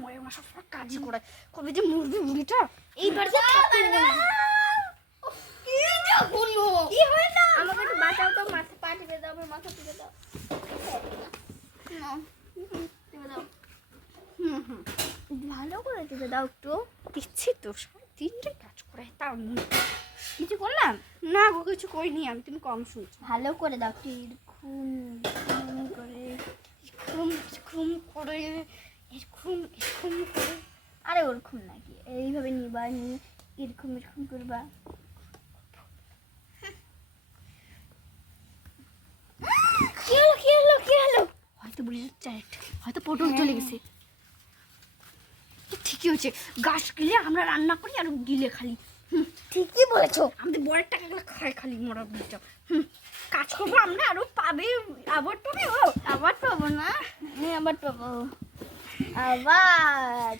মরে না কাজই করে কবে যে মরবে বুড়িটা এইবার দেবে আমাকে একটু বাঁচাও তো মাথা পা টিপে দাও আমার মাথা টিপে দাও। ভালো করে টিপে দাও একটু। দিচ্ছি তো সারা তিনটে কাজ করে তাও মনে কিছু করলাম? না গো কিছু করিনি আমি তুমি কম শুনছো। ভালো করে দাও টিরখুন খুন করে খুম খুম করে এরকম এরকম করে আরে ওরকম নাকি এইভাবে নিবা নিয়ে এরকম এরকম করবা। কি হলো কি হলো কি হলো? হয়তো চ্যাট হয়তো পটল চলে গেছে। ঠিকই হচ্ছে গাছ গিলে আমরা রান্না করি আর গিলে খালি। ঠিকই বলেছ। আমাদের বরের টাকাগুলো খায় খালি মরা বুড়িটা। হুম। কাজ করব আমরা আরও পাবে আবার পাবে আবার পাবো না। আমি আবার পাবো। আবার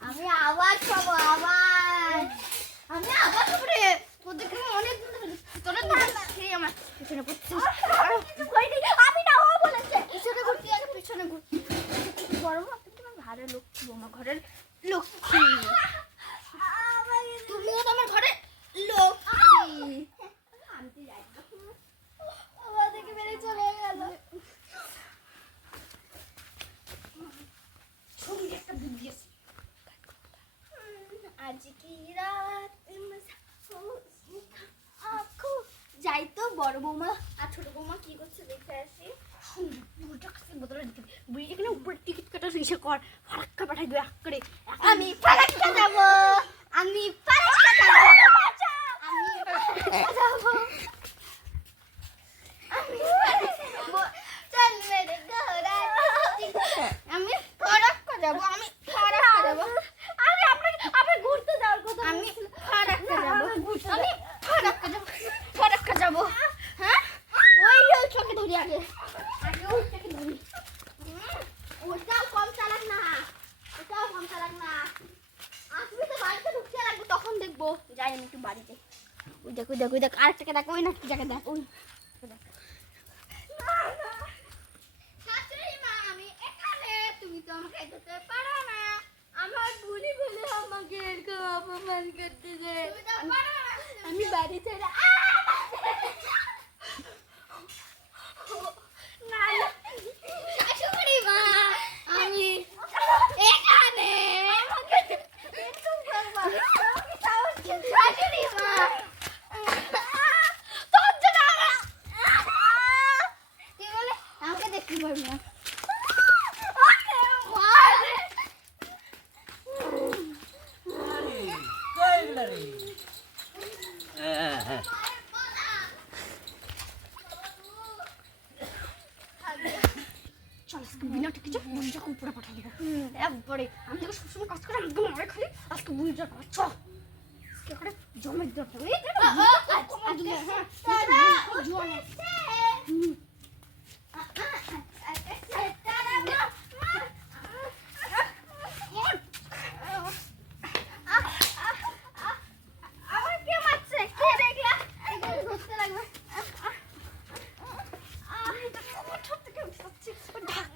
আমি আবার পাবো আবার আমি আবার খাব রে। তোদের অনেক তোরা তো খেয়ে আমার পিছনে পড়ছিস আমি না ও বলেছে। পিছনে ঘুরতে আর পিছনে ঘুরতে বড় মা তুমি তোমার ঘরের লক্ষ্মী বৌমা ঘরের লক্ষ্মী তুমিও তো আমার ঘরে লক্ষ্মী আমাদেরকে মেরে চলে গেল সঙ্গে একটা বুদ্ধি আছে আজ কি রাত আঁখো যাই তো বড় বৌমা। আর ছোট বৌমা কি করছে দেখে আসি। বুড়িটার কাছে বোতলে বুড়িটা কিনা উপরে টিকিট কাটা ইসে কর। ফারাক্কা পাঠাই দেবে এক করে। আমি ফারাক্কা যাব। আমি ফারাক্কা যাব। আমি ফারাক্কা যাব আমি ফারাক্কা- চল মেরে ঘোড়া আমি ফারাক্কা যাব আমি ফারাক্কা যাব আরে আপনাকে আপনি ঘুরতে যাওয়ার কথা আমি ফারাক্কা যাব আমি ঘুরতে আমি ফারাক্কা যাব ফারাক্কা যাব হ্যাঁ ওই ওইটাকে ধরি আগে আগে ওইটাকে ধরি হুম, ওটাও কম চালাক না ওটাও কম চালাক না আসবি তো বাড়িতে ঢুকতে লাগবে তখন দেখব যাই আমি একটু বাড়িতে ওই দেখ ওই দেখ আরেকটাকে দেখ ওই না জায়গায় দেখ ওই ওই দেখ। শাশুড়ি মা, আমি এখানে। তুমি তো আমাকে যেতে পারো না। আমার বুড়ি বলে আমাকে এরকম অপমান করতেছে। আমি বাড়ি ছেড়ে আ! না, না। শাশুড়ি মা, আমি এখানে। আমাকে এরকম করবা। আমাকে সাহস দিও। শাশুড়ি মা। তোর জন্য আমার- কি বলে? আমাকে দেখতে পারবি না মারে। চল আজকে বিনা টিকিটে বুড়িটাকে উপরে পাঠিয়ে দেবো একবারে আমি তোকে সবসময় কাজ করে মারে খালি আজকে বুঝতে পারছ করে জমে দরকার এই দেখ না, বুড়িটা খুব কমা দিলে, হ্যাঁ। বুড়িটা খুব জোয়ান আছে। হুম। আমার কে মারছে কে দেখলা এখানে ধরতে লাগবে আমার ঠোঁট থেকে উঠে যাচ্ছে। ও ঢাক।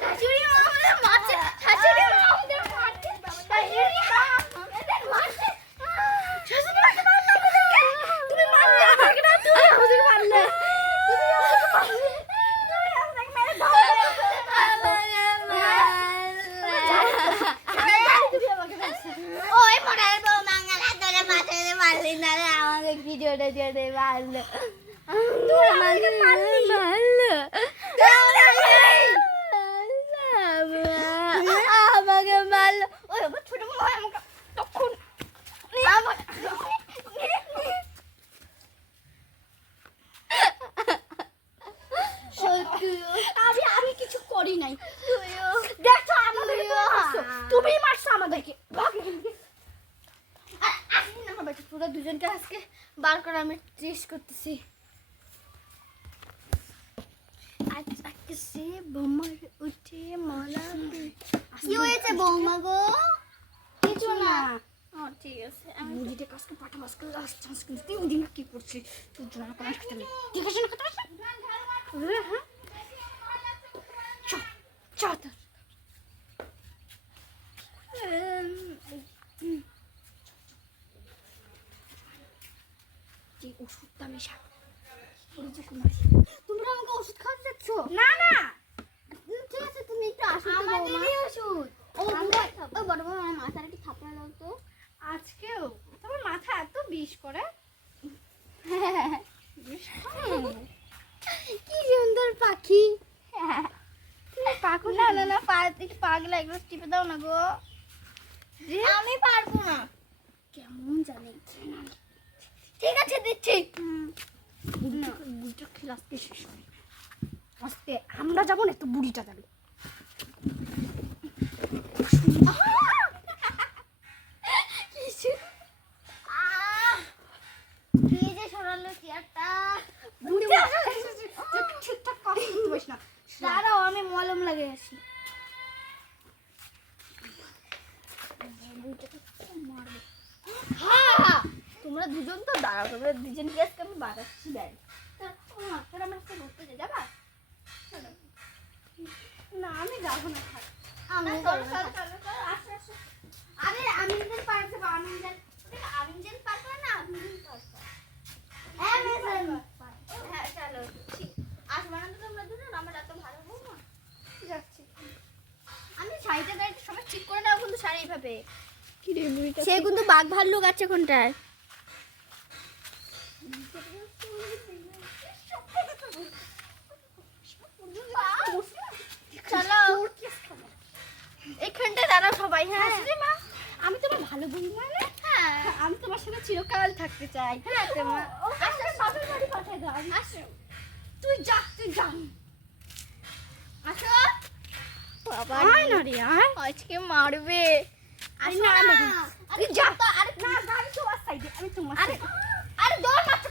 শাশুড়ি মা আমাদের মারছে শাশুড়ি মা আমাদের মারছে শাশুড়ি মা আমাদের মারছে শাশুড়ি মা আমাদেরকে তুমি মারলে আমাকে না, তুই আমাকে মারলে। তুমি আমাকে মারলে তুমি আমাকে মেরে ধরলে তুমি আমাকে মারছো ওই মরার বউ মাঙ্গালা তোরে মাথায় মারলি না রে আমাকে কি জোরে জোরে মারলো তুই আমাকে মারলি মারলো আমাকে মারলো ওই আমার ছোট বউ আমাকে তখন আমার আমি আমি কিছু করি নাই তুইও দেখো আমাদেরকে তুমি মারছো। তুমি মারছো আমাদেরকে ভাগ এখান থেকে। আর আসবি বাড়িতে দুজনকে আজকে বার করে আমি টেস্ট করতেছি। আকাশে বোমার উঠে মালা কি হয়েছে বৌমা গো? কিছু না। ঠিক আছে আমি বুড়িটা কাজকে লাস্ট চান্স কিন্তু তিন দিন কি করছি তোর জন্য কোনো খেতে নেই। ঠিক আছে না হ্যাঁ হ্যাঁ। চ চ তোর যে ওষুধটা মেশা ওই যে কুমারী তোমরা আমাকে ওষুধ খাওয়াতে যাচ্ছ? না না। ঠিক আছে তুমি একটু আসো আমাদেরই ওষুধ। ও বড় বড় আমার মাথার একটু থাপড়া দাও তো। আজকেও? তোমার মাথা এত বিষ করে। কি সুন্দর পাখি। পাগল না না না পাগলা এগুলো টিপে দাও না গো। আমি পারব না। কেমন জানি। ঠিক আছে দিচ্ছি। বুড়িটা খেলে আজকে শেষ হবে আজকে আমরা যাব না তো বুড়িটা যাবে। ঠিকঠাক আমি মলম লাগে আসি হ্যাঁ তোমরা দুজন তো দাঁড়াও তোমরা দুজন গেছকে আমি বাড়াচ্ছি দেয়। তোরা আমার সাথে ঘুরতে যে যাবা? না আমি যাব না থাক। আমি আরে আমি যেন পারতে পারব আমি যেন আমি যেন পারব না আমি যেন পারব হ্যাঁ হ্যাঁ চলো আসবে না তো তোমরা দুজন? আমার এত ভালো বৌমা যাচ্ছি। আমি শাড়িটা সবাই ঠিক করে নাও কিন্তু শাড়ি এইভাবে। সে কিন্তু বাঘ ভাল্লুক আছে কোনটায় চলো। এখানটা দাঁড়াও সবাই হ্যাঁ? আসলে মা আমি তোমার ভালো বন্ধু মানে হ্যাঁ। আমি তোমার সাথে চিরকাল থাকতে চাই। হ্যাঁ তোমার বাপের বাড়ি পাঠিয়ে দাও আসো। তুই যা তুই যা। আসো। বাবা আয় না রে আয়। আজকে মারবে। আরে আসো না, আরে যা। তো আরে না গাড়ি সাইডে আমি তোমার আরে আরে দৌড় মারছো